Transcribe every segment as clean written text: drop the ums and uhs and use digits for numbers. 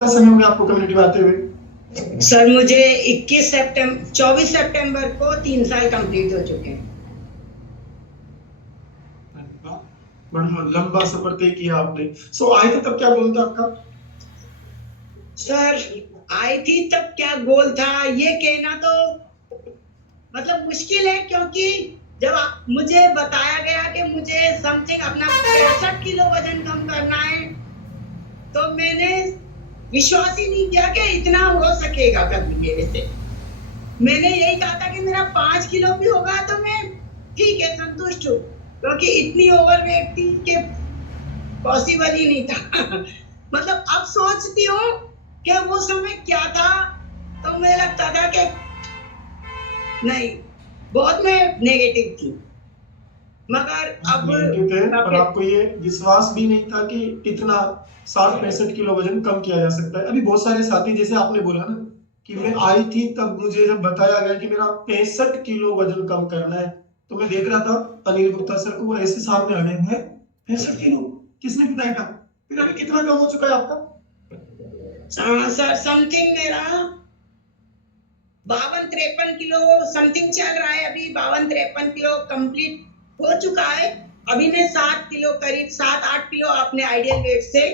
समय हो गया आपको कम्युनिटी में आते हुए? सर मुझे 24 सितंबर को 3 साल कंप्लीट हो चुके हैं। बड़ा लंबा सफर तय किया आपने। सो आए थे तब क्या गोल था आपका? सर आई थी तब क्या गोल था ये कहना तो मतलब मुश्किल है, क्योंकि जब मुझे बताया गया कि मुझे समथिंग अपना 65 किलो वजन कम करना है, तो मैंने विश्वास ही नहीं किया कि इतना हो सकेगा कभी मेरे से। मैंने यही कहा था कि मेरा 5 किलो भी होगा तो मैं ठीक है, संतुष्ट हूँ, क्योंकि इतनी ओवरवेट थी कि पॉसिबल ही नहीं था। मतलब अब सोचती हूँ कि वो समय क्या था, तो मुझे लगता था कि नहीं, बहुत मैं नेगेटिव थी, मगर अब नेगेटिव थे, पर आपको ये विश्वास भी नहीं था कि इतना 60-65 किलो वजन कम किया जा सकता है। अभी बहुत सारे साथी, जैसे आपने बोला ना कि मैं आई थी तब मुझे जब बताया गया कि मेरा 65 किलो वजन कम करना है, तो मैं देख रहा था अनिल गुप्ता सर को, वो ऐसे सामने आ गए हैं, 65 किलो किसने बताया था? फिर अभी कितना कम हो चुका है आपका? सर समथिंग मेरा 52-53 किलो समथिंग चल रहा है। अभी 52-53 किलो कंप्लीट हो चुका है। अभी मैं 7 किलो, करीब 7-8 किलो अपने आइडियल वेट से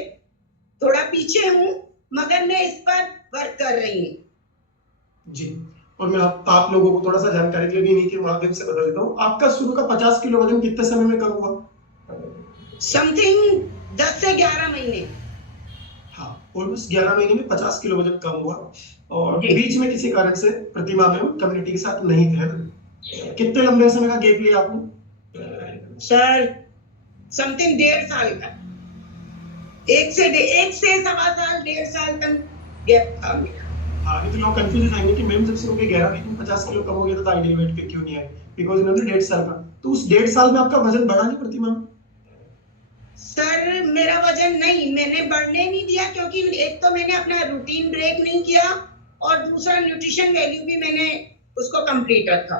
थोड़ा पीछे हूँ, मगर मैं इस पर वर्क कर रही हूँ। जी। और मैं आप लोगों को थोड़ा सा जानकारी के लिए इन्हीं के माध्यम से बता देता हूँ, आपका शुरू का 50 किलो वजन कितने समय में कम हुआ? समथिंग 10 से 11 महीने। हाँ, ऑलमोस्ट 11 महीने में 50 किलो वजन कम हुआ। और जी। बीच में किसी कारण से प्रतिमा में कम्युनिटी के साथ नहीं थे, है ना? कितने लंबे समय का गैप लिया आपने? सर समथिंग 1.5 साल का, एक से 1.25 साल, 1.5 साल तक गैप था मेरा। हाँ, नहीं तो लोग कंफ्यूज हो जाएंगे कि मैम जब शुरू के 11 महीने में 50 किलो कम हो गया था, आइडियल वेट पे क्यों नहीं आए? बिकॉज इन्होंने 1.5 साल का, तो उस 1.5 साल में आपका वजन बढ़ा नहीं प्रतिमा में? सर मेरा वजन नहीं, मैंने बढ़ने नहीं दिया, क्योंकि एक तो मैंने अपना रूटीन ब्रेक नहीं किया, और दूसरा न्यूट्रिशन वैल्यू भी मैंने उसको कंप्लीट रखा।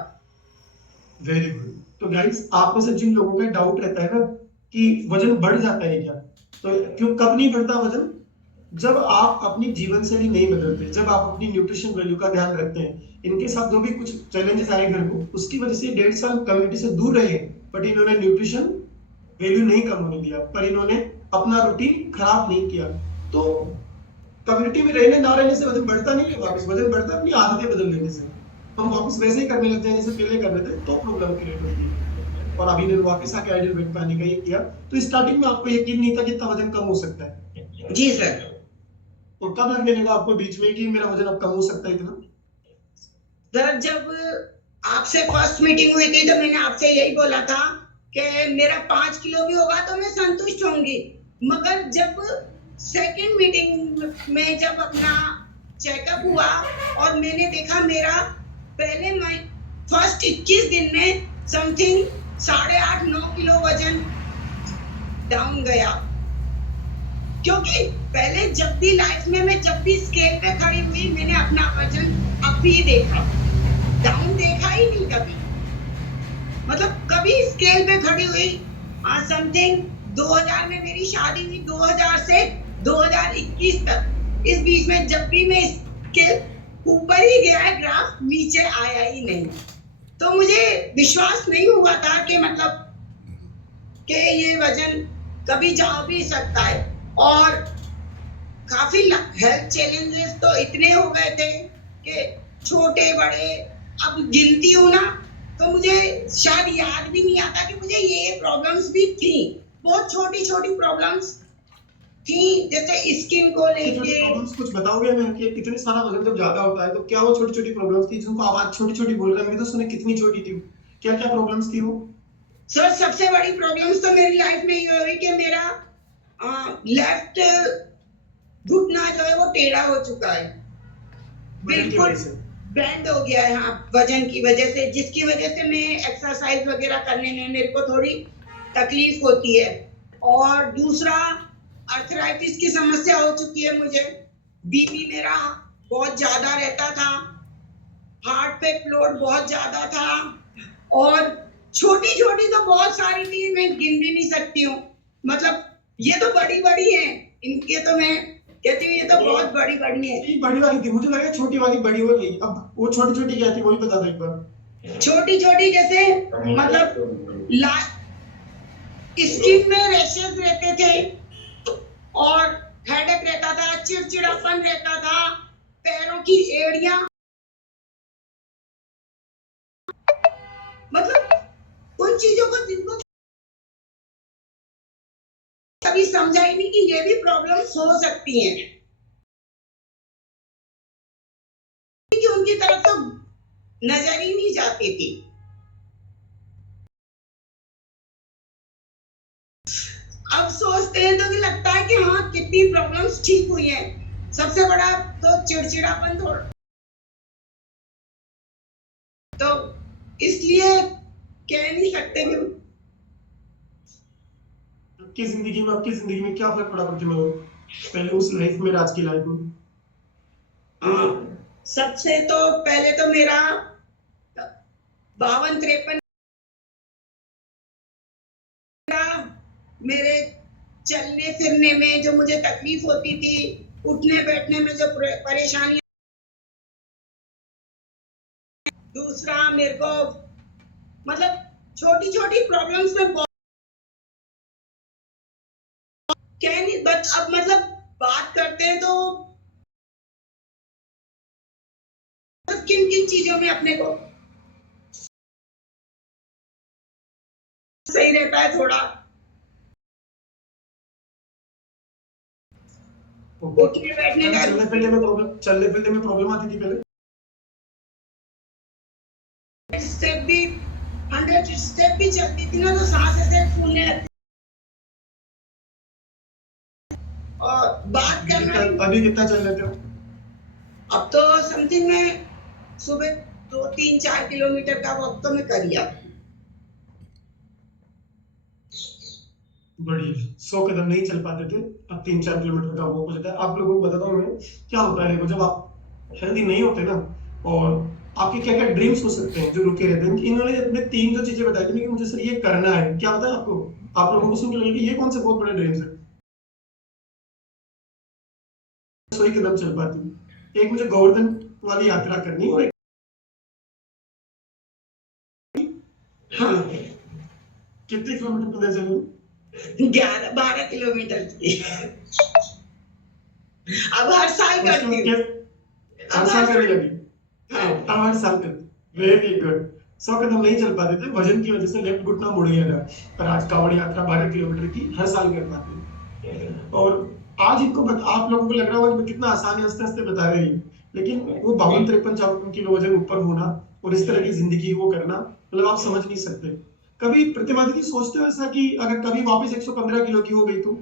Very good. तो गाइस, आप में से जिन लोगों का डाउट रहता है ना कि वजन बढ़ जाता है क्या, तो क्यों कब नहीं बढ़ता वजन? जब आप अपनी जीवन शैली नहीं बदलते, जब आप अपनी न्यूट्रिशन वैल्यू का ध्यान रखते हैं। इनके साथ जो भी कुछ चैलेंजेस आए घर को, उसकी वजह से 1.5 साल कम्युनिटी से दूर रहे, बट इन्होंने न्यूट्रिशन वैल्यू नहीं कम होने दिया, पर इन्होंने अपना रूटीन खराब नहीं किया। तो कम्युनिटी में रहने ना रहने से वजन बढ़ता नहीं है, वापस वजन बढ़ता है अपनी आदतें बदल लेने से। हम वापस वैसे ही करने लगते हैं जैसे पहले कर रहे थे, तो प्रॉब्लम क्रिएट होती है। और अभी ने वापस आके आइडियल वेट पे आने का ये किया। तो स्टार्टिंग में आपको यकीन नहीं था कि इतना वजन कम हो सकता है? जी सर। और कब लगने लगा आपको बीच में कि मेरा वजन अब कम हो सकता है इतना? सर जब आपसे फर्स्ट मीटिंग हुई थी, तो मैंने आपसे यही बोला था कि मेरा 5 किलो भी होगा तो मैं संतुष्ट होंगी, मगर जब सेकंड मीटिंग में जब अपना चेकअप हुआ और मैंने देखा मेरा पहले मैं फर्स्ट 21 दिन में समथिंग 8.5-9 किलो वजन डाउन गया, क्योंकि पहले जब भी लाइफ में मैं जब भी स्केल पे खड़ी हुई, मैंने अपना वजन अब भी देखा, डाउन देखा ही नहीं कभी। मतलब कभी स्केल पे खड़ी हुई समथिंग 2000 में मेरी शादी हुई, 2000 से 2021 तक, इस बीच में जब भी मैं स्केल ऊपर ही गया है, ग्राफ नीचे आया ही नहीं। तो मुझे विश्वास नहीं हुआ था कि मतलब कि ये वजन कभी जा भी सकता है। और काफी हेल्थ चैलेंजेस तो इतने हो गए थे कि छोटे बड़े अब गिनती हूँ ना, तो मुझे शायद याद भी नहीं आता कि मुझे ये प्रॉब्लम्स भी थी। बहुत छोटी छोटी प्रॉब्लम्स थी, जैसे स्किन को छोटी छोटी लेके। प्रॉब्लम्स कुछ बताओगे हमें कि इतने सारा वजन जब ज्यादा होता है तो क्या वो छोटी छोटी प्रॉब्लम्स थी जिनको आवाज छोटी छोटी बोल रहे हैं? तो सुने कितनी छोटी थी, क्या क्या प्रॉब्लम्स थी वो? सर सबसे बड़ी प्रॉब्लम्स तो मेरी लाइफ में ये हुई कि मेरा लेफ्ट घुटना जो है वो टेढ़ा हो चुका है, वजन की बिल्कुल वजह से? बैंड हो गया है। हाँ, वजन की वजह से, जिसकी वजह से मैं एक्सरसाइज वगैरह करने में मेरे को थोड़ी तकलीफ होती है। और दूसरा, अर्थराइटिस की समस्या हो चुकी है मुझे, बीपी मेरा बहुत ज्यादा रहता था, हार्ट पे लोड बहुत ज्यादा था, और छोटी छोटी तो बहुत सारी थी, मैं गिन भी नहीं सकती हूँ। मतलब ये तो बड़ी बड़ी हैं, इनके तो मैं कहती हूँ ये तो बहुत बड़ी बड़ी है। ये बड़ी वाली थी, मुझे लगा छोटी वाली बड़ी हो गई। अब वो छोटी छोटी क्या थी वही बता दो एक बार। छोटी छोटी जैसे मतलब स्किन में रैशेस रहते थे और हेडेक रहता था, चिड़चिड़ापन रहता था, पैरों की एड़ियां, मतलब उन चीजों को जिनको कभी समझा ही नहीं कि ये भी प्रॉब्लम्स हो सकती हैं, कि उनकी तरफ तो नजर ही नहीं जाती थी। अब सोचते हैं तो लगता है कि हाँ कितनी प्रॉब्लम्स ठीक हुई हैं। सबसे बड़ा तो चिड़चिड़ापन तो इसलिए कह नहीं सकते कि आपकी जिंदगी में क्या फर्क पड़ा प्रतिमा को, पहले उस लाइफ में आज की लाइफ में? सबसे तो पहले तो मेरा 52-53 मेरे चलने फिरने में जो मुझे तकलीफ होती थी, उठने बैठने में जो परेशानी, दूसरा मेरे को मतलब छोटी छोटी प्रॉब्लम्स में क्या नहीं, बट अब मतलब बात करते हैं तो किन किन चीजों में अपने को सही रहता है थोड़ा उठने बैठने का। चलने फिरने में प्रॉब्लम आती थी पहले? स्टेप भी 100 स्टेप भी चलती थी ना तो सांस ऐसे फूलने लगती। और बात करना अभी कितना चल लेते हो? अब तो समथिंग में सुबह 2-3-4 किलोमीटर का वॉक तो मैं कर लिया। बढ़िया। 100 कदम नहीं चल पाते थे, अब 3-4 किलोमीटर का वॉक हो जाता है। आप लोगों को बताता हूँ मैं क्या होता है। देखो, जब आप हेल्दी नहीं होते ना, और आपके क्या क्या ड्रीम्स हो सकते हैं जो रुके रहते हैं। इन्होंने अपने 3 जो चीजें बताई थी कि मुझे सर ये करना है, क्या होता है आपको, आप लोगों को सुन के लगेगा कि ये कौन से बहुत बड़े ड्रीम्स है। 100 कदम चल पाती, एक मुझे गोवर्धन वाली यात्रा करनी, और हाँ कितने किलोमीटर पैदल चलूं? 11-12 किलोमीटर की। अब हर साल करती हूँ। हर साल करने लगी? अब हर साल करती, वेरी गुड। 100 कदम नहीं चल पाते थे, वजन की वजह से लेफ्ट घुटना मुड़ गया था, पर आज कांवड़ यात्रा 12 किलोमीटर की हर साल कर पाते हैं। और आज इनको आप लोगों को लग रहा होगा कि कितना आसान है, हंसते हंसते बता रही है, लेकिन वो 52-53 किलो वजन ऊपर होना और इस तरह की जिंदगी वो करना, मतलब आप समझ नहीं सकते। कभी प्रतिमा दीदी सोचते हो ऐसा कि अगर कभी वापस 115 किलो की हो गई तो?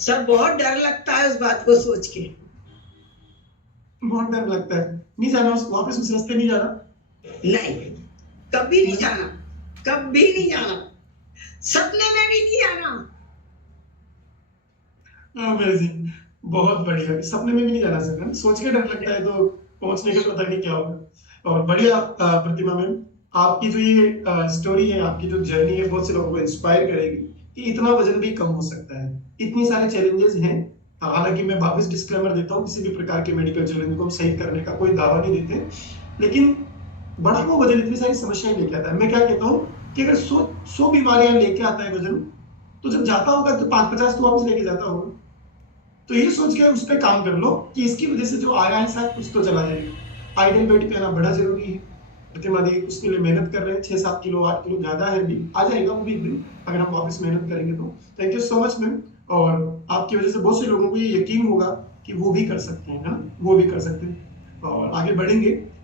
सर बहुत डर लगता है उस बात को सोच के। बहुत डर लगता है, नहीं जाना वापस उस रास्ते, नहीं जाना? नहीं, कभी नहीं जाना, कभी नहीं जाना, सपने में भी नहीं आना। अमेजिंग, बहुत बढ़िया। सपने में भी नहीं जाना सकता, सोच के डर लगता है तो पहुंचने का पता नहीं क्या होगा। और बढ़िया प्रतिमा मैम, आपकी जो ये स्टोरी है, आपकी जो जर्नी है, बहुत से लोगों को इंस्पायर करेगी कि इतना वजन भी कम हो सकता है। इतनी सारे चैलेंजेस हैं। हालांकि मैं वापस डिस्क्लेमर देता हूँ, किसी भी प्रकार के मेडिकल चैलेंज को हम सही करने का कोई दावा नहीं देते, लेकिन बड़ा वो वजन इतनी सारी समस्याएं लेके आता है। मैं क्या कहता हूँ कि अगर 100 बीमारियां लेके आता है वजन, तो जब जाता होगा तो 5-50 तो वापस लेके जाता होगा। तो ये सोच के उस पर काम कर लो कि इसकी वजह से जो आया है शायद कुछ तो चला जाएगा। आइडियल वेट पे आना बड़ा जरूरी है। प्रतिमा दी उसके लिए मेहनत कर रहे हैं, 6-7 किलो 8 किलो ज्यादा है, भी आ जाएगा वो भी एक दिन, अगर हम वापस मेहनत करेंगे तो। Thank you so much ma'am. और आपकी वजह से बहुत से लोगों को ये यकीन होगा कि वो भी कर सकते हैं, है ना, वो भी कर सकते हैं और आगे बढ़ेंगे।